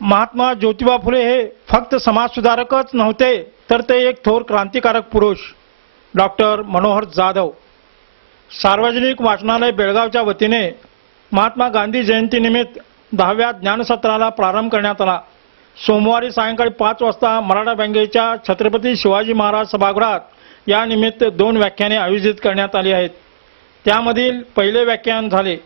महात्मा ज्योतिबा फुले हे फक्त समाजसुधारकच नव्हते, तर ते एक थोर क्रांतिकारक पुरुष. डॉक्टर मनोहर जाधव. सार्वजनिक वाचनालय बेळगावच्या वतीने महात्मा गांधी जयंतीनिमित्त 10व्या ज्ञानसत्राला प्रारंभ करण्यात आला. सोमवारी सायंकाळी 5 वाजता मराठा बँकेच्या छत्रपती शिवाजी महाराज सभागृहात या निमित्त 2 व्याख्याने आयोजित करण्यात आली आहेत. त्यामधील पहिले व्याख्यान झाले.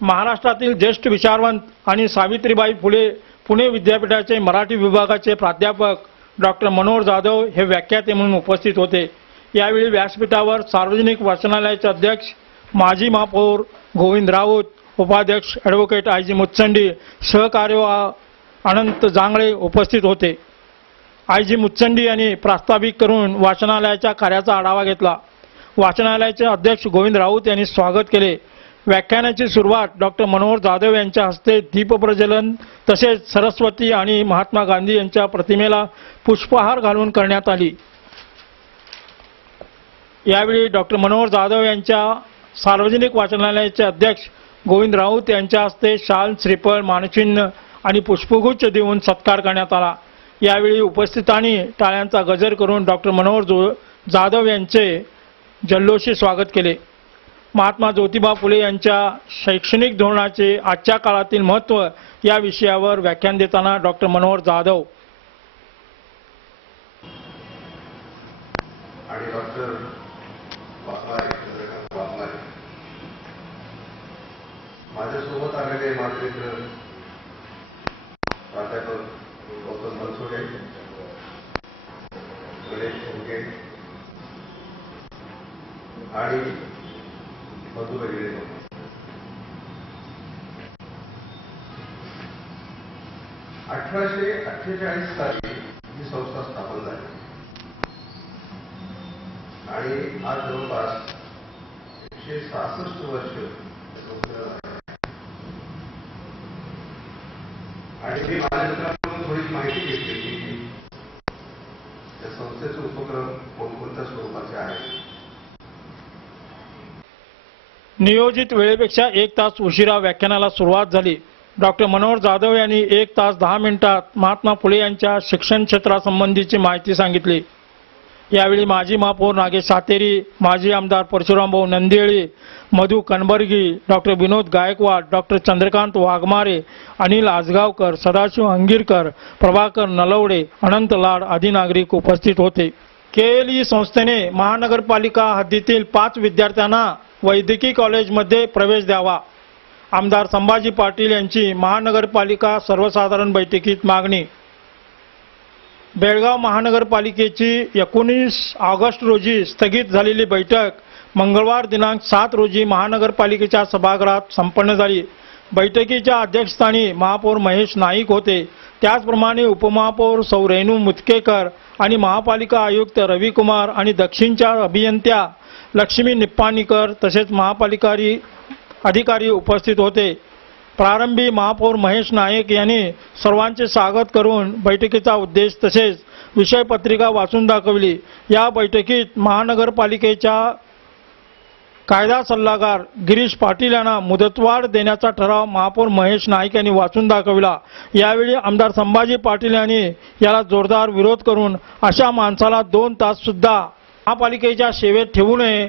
महाराष्ट्रातील ज्येष्ठ विचारवंत आणि सावित्रीबाई फुले पुणे विद्यापीठाचे मराठी विभागाचे प्राध्यापक डॉक्टर मनोहर जाधव हे व्याख्याते म्हणून उपस्थित होते. यावेळी व्यासपीठावर सार्वजनिक वाचनालयाचे अध्यक्ष माजी महापौर गोविंद राऊत, उपाध्यक्ष ॲडव्होकेट आयजी मुत्संडी, सहकार्यवाह अनंत जांगळे उपस्थित होते. आयजी मुत्संडी यांनी प्रास्ताविक करून वाचनालयाच्या कार्याचा आढावा घेतला. वाचनालयाचे अध्यक्ष गोविंद राऊत यांनी स्वागत केले. व्याख्यानाची सुरुवात डॉक्टर मनोहर जाधव यांच्या हस्ते दीपप्रज्वलन तसेच सरस्वती आणि महात्मा गांधी यांच्या प्रतिमेला पुष्पहार घालून करण्यात आली. यावेळी डॉक्टर मनोहर जाधव यांच्या सार्वजनिक वाचनालयाचे अध्यक्ष गोविंद राऊत यांच्या हस्ते शाल, श्रीफळ, मानचिन्ह आणि पुष्पगुच्छ देऊन सत्कार करण्यात आला. यावेळी उपस्थितांनी टाळ्यांचा गजर करून डॉक्टर मनोहर जाधव यांचे जल्लोषी स्वागत केले. महात्मा ज्योतिबा फुले यांच्या शैक्षणिक धोरणाचे आजच्या काळातील महत्त्व या विषयावर व्याख्यान देताना डॉक्टर मनोहर जाधव आणि डॉक्टर माझ्यासोबत आलेले माझे प्राध्यापक गौतम बनसोडे, गणेश शेंके आणि मधु वगैरे 1848 साली ही संस्था स्थापन झाली आणि आज जवळपास 166 वर्ष आणि मी माझ्या मित्रांकडून थोडी माहिती घेतली की त्या संस्थेचे उपक्रम कोणकोणत्या स्वरूपाचे आहेत. नियोजित वेळेपेक्षा 1 तास उशिरा व्याख्यानाला सुरुवात झाली. डॉक्टर मनोहर जाधव यांनी 1 तास 10 मिनिटात महात्मा फुले यांच्या शिक्षण क्षेत्रासंबंधीची माहिती सांगितली. यावेळी माजी महापौर नागेश सातेरी, माजी आमदार परशुरामभाऊ नंदियाळी, मधु कणबर्गी, डॉक्टर विनोद गायकवाड, डॉक्टर चंद्रकांत वाघमारे, अनिल आजगावकर, सदाशिव अंगीरकर, प्रभाकर नलवडे, अनंत लाड आदी नागरिक उपस्थित होते. केएलई संस्थेने महानगरपालिका हद्दीतील 5 विद्यार्थ्यांना वैद्यकीय कॉलेजमध्ये प्रवेश द्यावा. आमदार संभाजी पाटील यांची महानगरपालिका सर्वसाधारण बैठकीत मागणी. बेळगाव महानगरपालिकेची 19 ऑगस्ट रोजी स्थगित झालेली बैठक मंगळवार दिनांक 7 रोजी महानगरपालिकेच्या सभागृहात संपन्न झाली. बैठकीच्या अध्यक्षस्थानी महापौर महेश नाईक होते. त्याचप्रमाणे उपमहापौर सौ रेणू मुतकेकर आणि महापालिका आयुक्त रविकुमार आणि दक्षिणच्या अभियंत्या लक्ष्मी निप्पाणीकर तसेच महापालिका अधिकारी उपस्थित होते. प्रारंभी महापौर महेश नाईक यांनी सर्वांचे स्वागत करून बैठकीचा उद्देश तसेच विषय पत्रिका वाचून दाखवली. या बैठकीत महानगरपालिकेच्या कायदा सल्लागार गिरीश पाटील यांना मुदतवाढ देण्याचा ठराव महापौर महेश नाईक यांनी वाचून दाखविला. यावेळी आमदार संभाजी पाटील यांनी याला जोरदार विरोध करून अशा माणसाला 2 तास सुद्धा महापालिकेच्या सेवेत ठेवू नये,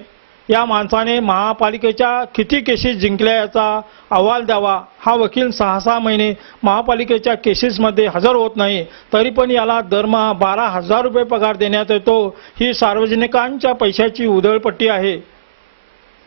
या माणसाने महापालिकेच्या किती केसेस जिंकल्या याचा अहवाल द्यावा. हा वकील 6-6 महिने महापालिकेच्या केसेसमध्ये हजर होत नाही, तरी पण याला दरमहा 12,000 रुपये पगार देण्यात येतो. ही सार्वजनिकांच्या पैशाची उधळपट्टी आहे.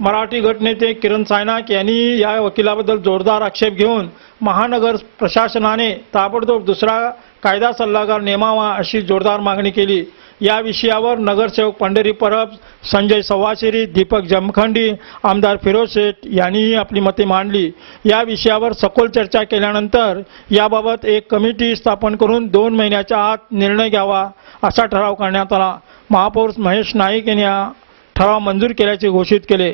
मराठी गटनेते किरण सायनाक यांनी या वकिलाबद्दल जोरदार आक्षेप घेऊन महानगर प्रशासनाने ताबडतोब दुसरा कायदा सल्लागार नेमावा अशी जोरदार मागणी केली. या विषयावर नगरसेवक पंढरी परब, संजय सवाशिरी, दीपक जमखंडी, आमदार फिरोज शेठ यांनीही आपली मते मांडली. या विषयावर सखोल चर्चा केल्यानंतर याबाबत एक कमिटी स्थापन करून 2 महिन्याच्या आत निर्णय घ्यावा असा ठराव करण्यात आला. महापौर महेश नाईक यांनी हा ठराव मंजूर केल्याचे घोषित केले.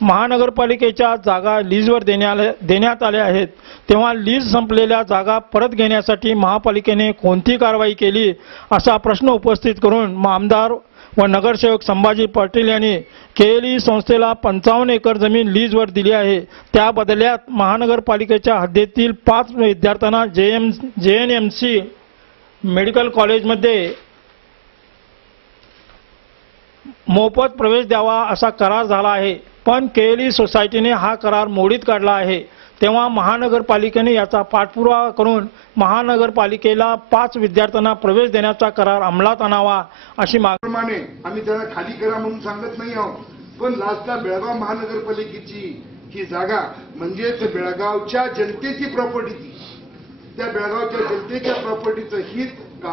महानगरपालिकेच्या जागा लीजवर देण्यात आल्या आहेत, तेव्हा लीज संपलेल्या जागा परत घेण्यासाठी महापालिकेने कोणती कारवाई केली असा प्रश्न उपस्थित करून आमदार व नगरसेवक संभाजी पाटील यांनी केएलई संस्थेला 55 एकर जमीन लीजवर दिली आहे। त्या बदल्यात महानगरपालिकेच्या हद्दीतील 5 विद्यार्थ्यांना JNMC मेडिकल कॉलेजमध्ये मोफत प्रवेश द्यावा असा करार झाला आहे, पण केएलई सोसायटीने हा करार मोडीत काढला आहे। तेव्हा महानगरपालिकेने याचा पाठपुरावा करून महानगरपालिकेला 5 विद्यार्थ्यांना प्रवेश देण्याचा करार अंमलात आणावा अशी मागणी आम्ही त्याला खाली करा म्हणून सांगत नाही आहोत, पण लास्टला बेळगाव महानगरपालिकेची ही जागा म्हणजे बेळगावच्या जनतेची प्रॉपर्टी ती, त्या बेळगावच्या जनतेच्या प्रॉपर्टीचं हित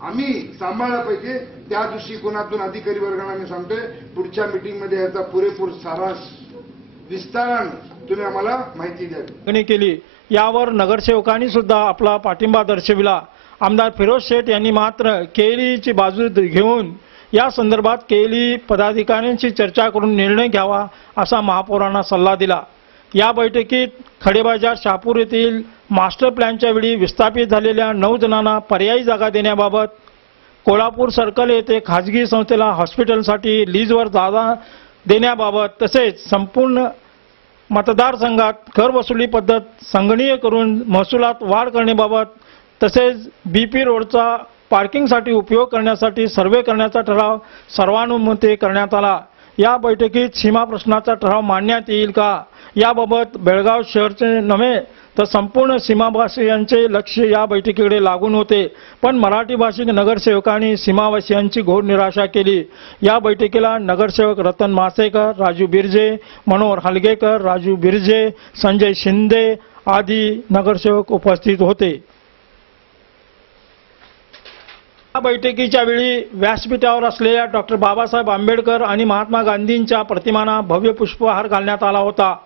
आम्ही सांभाळलं पाहिजे। त्या दृष्टिकोनातून अधिकारी वर्गांना मी सांगतोय, पुढच्या मीटिंगमध्ये याचा पुरेपूर सारांश विस्ताराने तुम्ही आम्हाला माहिती द्या केली। यावर नगरसेवकांनी सुद्धा आपला पाठिंबा दर्शविला। आमदार फिरोज शेठ यांनी मात्र केएलईची बाजू घेऊन या संदर्भात केएलई पदाधिकाऱ्यांशी चर्चा करून निर्णय घ्यावा असा महापौरांना सल्ला दिला। या बैठकीत खडेबाजार शहापूर येथील मास्टर प्लॅनच्या वेळी विस्थापित झालेल्या 9 जणांना पर्यायी जागा देण्याबाबत, कोल्हापूर सर्कल येथे खाजगी संस्थेला हॉस्पिटलसाठी लीजवर जागा देण्याबाबत, तसेच संपूर्ण मतदारसंघात कर वसुली पद्धत संगणकीय करून महसुलात वाढ करण्याबाबत, तसेच बीपी रोडचा पार्किंगसाठी उपयोग करण्यासाठी सर्वे करण्याचा ठराव सर्वानुमते करण्यात आला। या बैठकीत सीमा प्रश्नाचा ठराव मांडण्यात येईल का याबाबत बेळगाव शहरचे नव्हे तर संपूर्ण सीमावासियांचे लक्ष या बैठकीकडे लागून होते, पण मराठी भाषिक नगरसेवकांनी सीमावासियांची घोर निराशा केली। या बैठकीला नगरसेवक रतन मासेकर, राजू बिर्जे, मनोहर हलगेकर, राजू बिर्जे, संजय शिंदे आदी नगरसेवक उपस्थित होते। या बैठकीच्या वेळी व्यासपीठावर असलेल्या डॉक्टर बाबासाहेब आंबेडकर आणि महात्मा गांधींच्या प्रतिमांना भव्य पुष्पहार घालण्यात आला होता।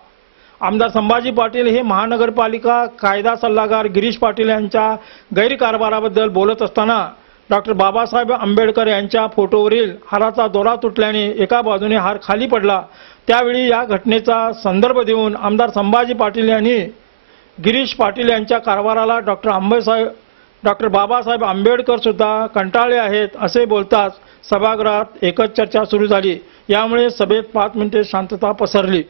आमदार संभाजी पाटील हे महानगरपालिका कायदा सल्लागार गिरीश पाटील यांच्या गैरकारभाराबद्दल बोलत असताना डॉक्टर बाबासाहेब आंबेडकर यांच्या फोटोवरील हाराचा दोरा तुटल्याने एका बाजूने हार खाली पडला। त्यावेळी या घटनेचा संदर्भ देऊन आमदार संभाजी पाटील यांनी गिरीश पाटील यांच्या कारभाराला डॉक्टर बाबासाहेब आंबेडकर सुद्धा कंटाळले आहेत असे बोलताच सभागृहात एकच चर्चा सुरू झाली। यामुळे सभेत 5 मिनिटे शांतता पसरली।